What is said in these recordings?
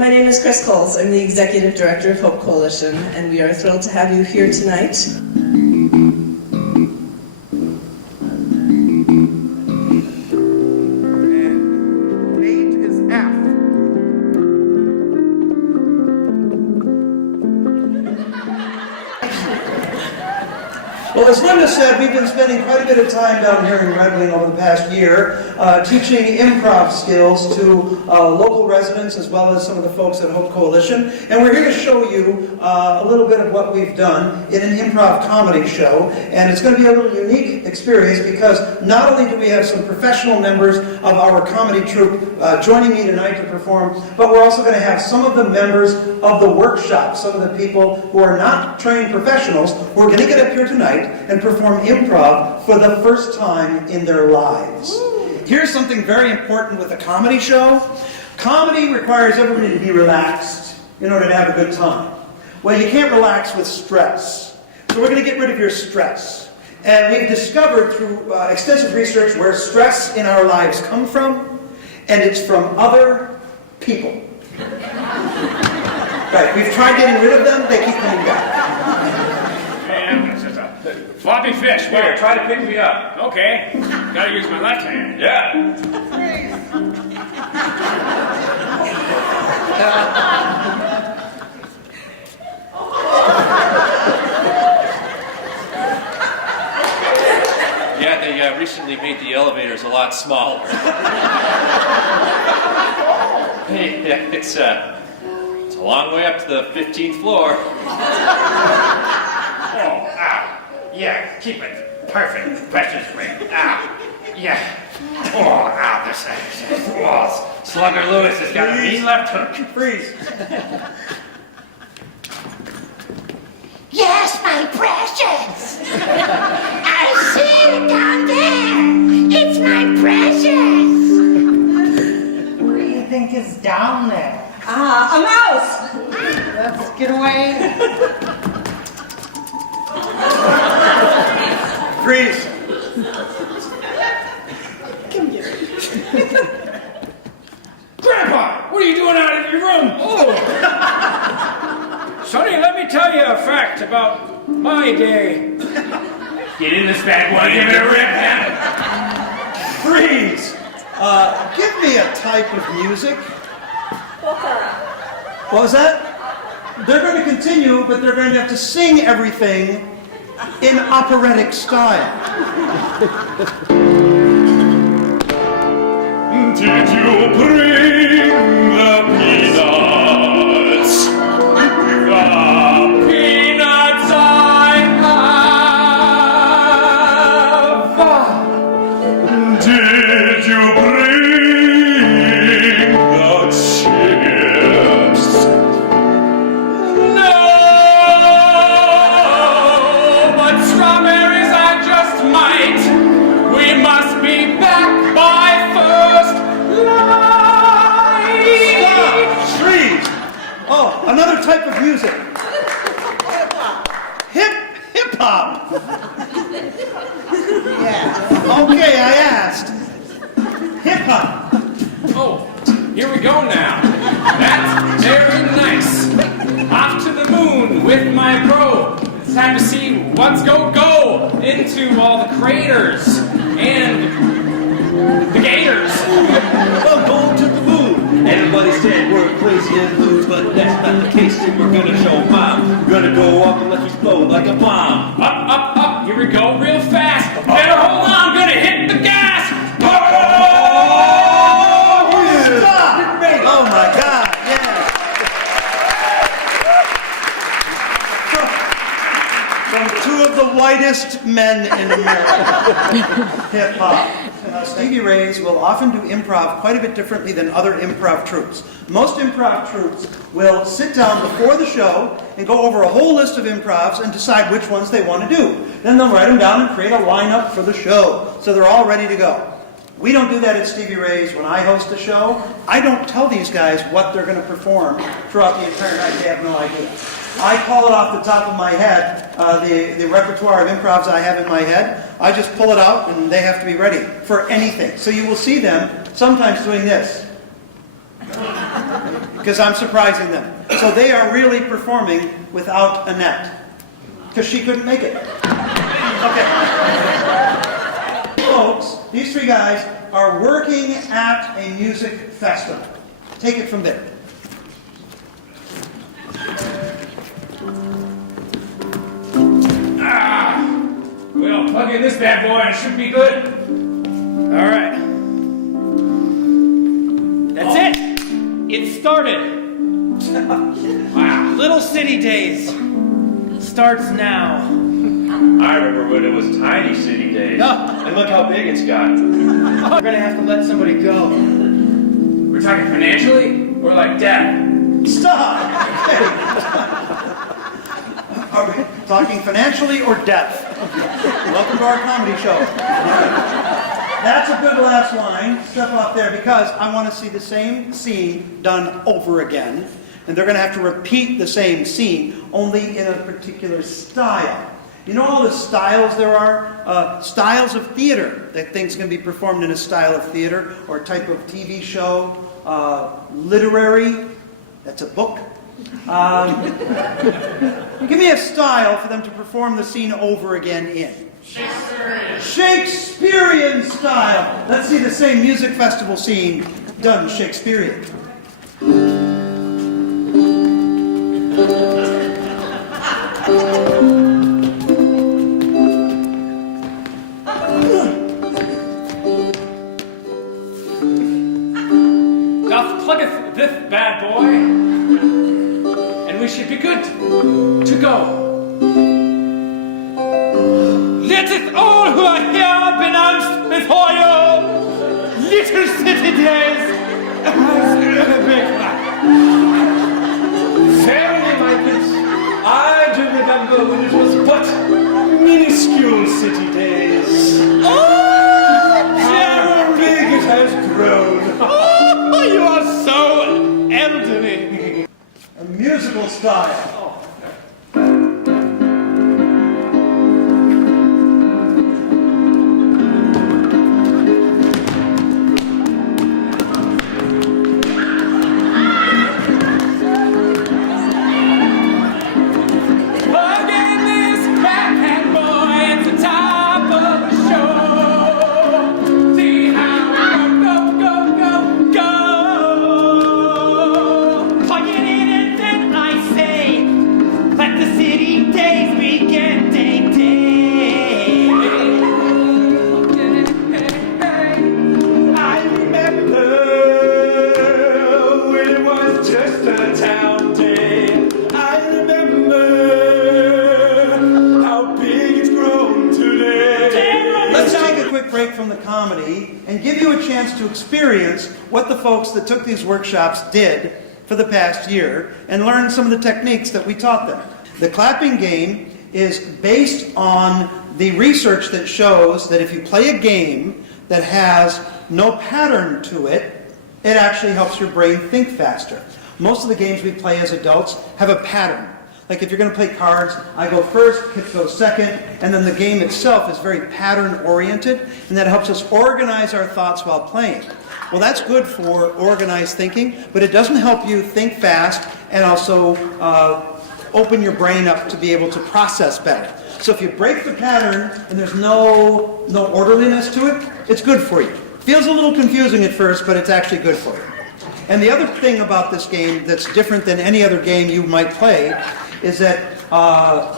My name is Chris Coles. I'm the Executive Director of Hope Coalition, and we are thrilled to have you here tonight. Well, as Linda said, we've been spending quite a bit of time down here in Red Wing over the past year teaching improv skills to local residents as well as some of the folks at Hope Coalition. And we're here to show you a little bit of what we've done in an improv comedy show. And it's going to be a little unique experience because not only do we have some professional members of our comedy troupe joining me tonight to perform, but we're also going to have some of the members of the workshop, some of the people who are not trained professionals, who are going to get up here tonight and perform improv for the first time in their lives. Here's something very important with a comedy show. Comedy requires everybody to be relaxed in order to have a good time. Well, you can't relax with stress. So we're going to get rid of your stress. And we've discovered through extensive research where stress in our lives come from, and it's from other people. Right, we've tried getting rid of them, they keep coming back. Man, this is a floppy fish. Here, try to pick me up. Okay. Gotta use my left hand. Yeah. Yeah, they recently made the elevators a lot smaller. Hey, yeah, it's a long way up to the 15th floor. Oh, ow. Yeah, keep it perfect. Precious ring. Ow. Yeah. Oh, ow, this oh, Slugger Lewis has got a mean left hook. Freeze. Yes, my precious! I see it down there! It's my precious! What do you think is down there? A mouse! Let's get away. Freeze. Grandpa, what are you doing out of your room? Oh! Sonny, let me tell you a fact about my day. Get in this bad boy, give it a rip, man. Freeze. Give me a type of music. What was that? They're going to continue, but they're going to have to sing everything in operatic style. Did you bring the peanuts? The peanuts I have. Did you bring the chips? No, but strawberries I just might. We must be back by first light. Stop! Freeze! Oh, another type of music. Hip-hop. Yeah. Okay, I asked. Hip-hop. Oh, here we go now. That's very nice. Off to the moon with my probe. It's time to see what's go into all the craters and the gators. Well, going to the moon. Everybody said we're crazy and loose, but that's not the case. And we're gonna show mom. We're gonna go up and let you explode like a bomb. Up. Here we go real fast. Better hold on. I'm gonna hit the gas. Stop! Oh my God, yeah. From two of the whitest men in America. Hip-hop. Stevie Rays will often do improv quite a bit differently than other improv troupes. Most improv troupes will sit down before the show and go over a whole list of improvs and decide which ones they want to do. Then they'll write them down and create a lineup for the show, so they're all ready to go. We don't do that at Stevie Ray's. When I host a show, I don't tell these guys what they're going to perform throughout the entire night. They have no idea. I call it off the top of my head, the repertoire of improvs I have in my head. I just pull it out and they have to be ready for anything. So you will see them sometimes doing this. Because because I'm surprising them. So they are really performing without Annette, because she couldn't make it. Okay. Folks, these three guys are working at a music festival. Take it from there. Well, plug in this bad boy and it should be good. All right. That's it. It started. Wow. Little City Days starts now. I remember when it was Tiny City Days. And look how big it's got. We're gonna have to let somebody go. We're talking financially or like death? Stop! Are we talking financially or death? Welcome to our comedy show. That's a good last line. Step up there because I want to see the same scene done over again. And they're going to have to repeat the same scene, only in a particular style. You know all the styles there are? Styles of theater, that things can be performed in a style of theater or a type of TV show. Literary, that's a book. Give me a style for them to perform the scene over again in. Shakespearean style. Let's see the same music festival scene done Shakespearean. Doth pluggeth this bad boy, and we should be good to go. Let it all who are here be announced before you, Little City Days. Verily, my kids, I do remember when it was but minuscule city days. Oh, How big it has grown. oh, you are so elderly. A musical style. And give you a chance to experience what the folks that took these workshops did for the past year and learn some of the techniques that we taught them. The clapping game is based on the research that shows that if you play a game that has no pattern to it, it actually helps your brain think faster. Most of the games we play as adults have a pattern. Like if you're going to play cards, I go first, Kip goes second, and then the game itself is very pattern-oriented, and that helps us organize our thoughts while playing. Well, that's good for organized thinking, but it doesn't help you think fast and also open your brain up to be able to process better. So if you break the pattern and there's no orderliness to it, it's good for you. Feels a little confusing at first, but it's actually good for you. And the other thing about this game that's different than any other game you might play is that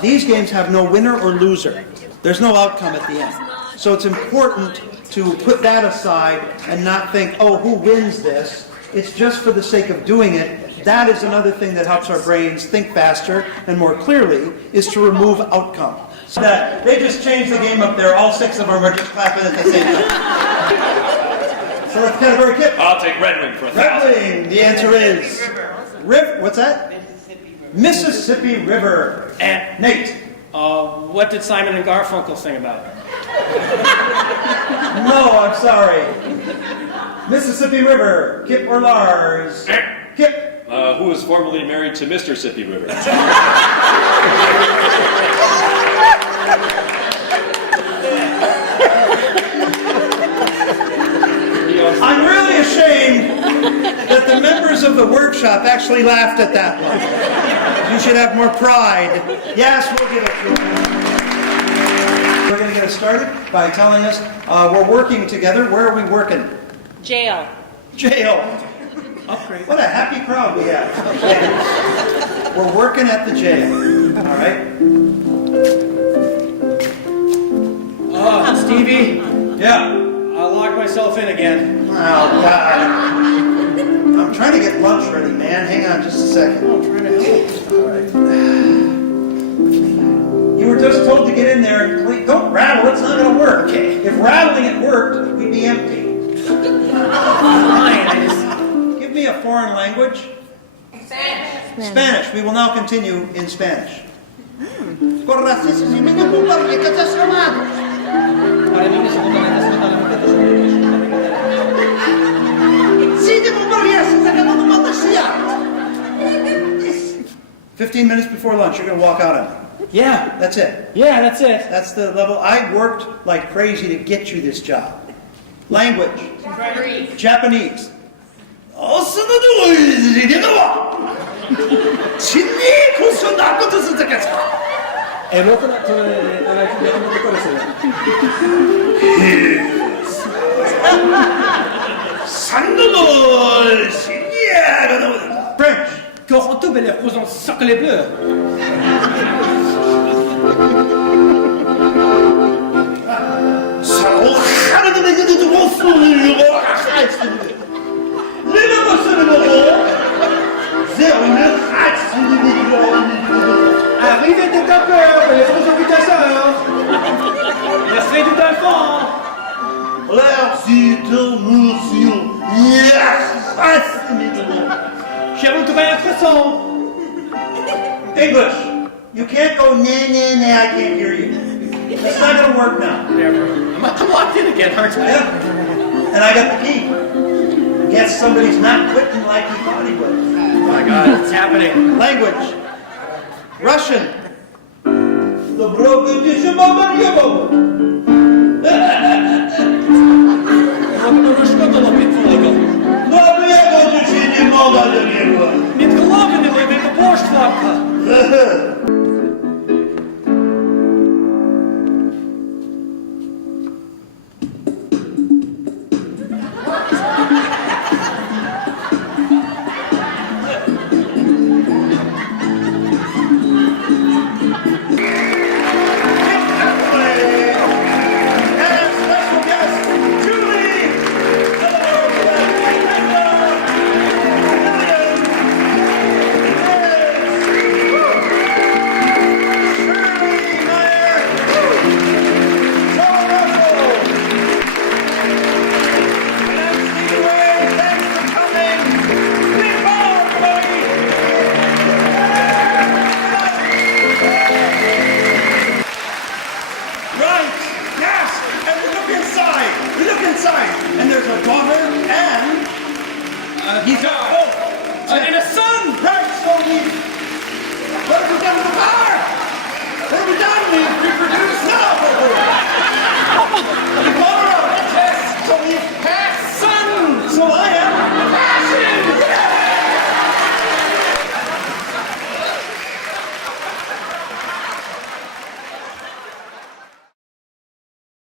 these games have no winner or loser. There's no outcome at the end. So it's important to put that aside and not think, oh, who wins this? It's just for the sake of doing it. That is another thing that helps our brains think faster and more clearly, is to remove outcome. So that they just changed the game up there. All 6 of them are just clapping at the same time. So let's category Kip. I'll take Red Wing for 1,000. Red Wing. The answer is what's that? Mississippi River. And Nate. what did Simon and Garfunkel sing about? No, I'm sorry. Mississippi River. Kip or Lars? Kip. Who was formerly married to Mr. Sippy River? I'm really ashamed that the members members of the workshop actually laughed at that one. You should have more pride. Yes, we'll give it to them. We're going to get us started by telling us we're working together. Where are we working? Jail. Jail. What a happy crowd we have. Okay. We're working at the jail. All right? Stevie, Yeah. I locked myself in again. Oh, God. I'm trying to get lunch ready, man. Hang on just a second. I'm trying to help. All right. You were just told to get in there and please, don't rattle. It's not going to work. Okay. If rattling it worked, we'd be empty. Fine, I just... Give me a foreign language. Spanish. Spanish. We will now continue in Spanish. Sí, de compañía, se está acabando más decía. 15 minutes before lunch, you're going to walk out on it. Yeah, That's it. that's it. That's the level. I worked like crazy to get you this job. Language. Japanese. French. Corentin bel air posant socle les bleus. Arrivez des tapeurs, les autres invitations. Merci tout enfant. J'ai retrouvé un croissant. English. You can't go nah, nah, nah, I can't hear you. It's not going to work now. I'm locked in again, aren't I? Yeah. And I got the key. Guess somebody's not quitting like he thought he would. Oh my God, it's happening. Language. Russian.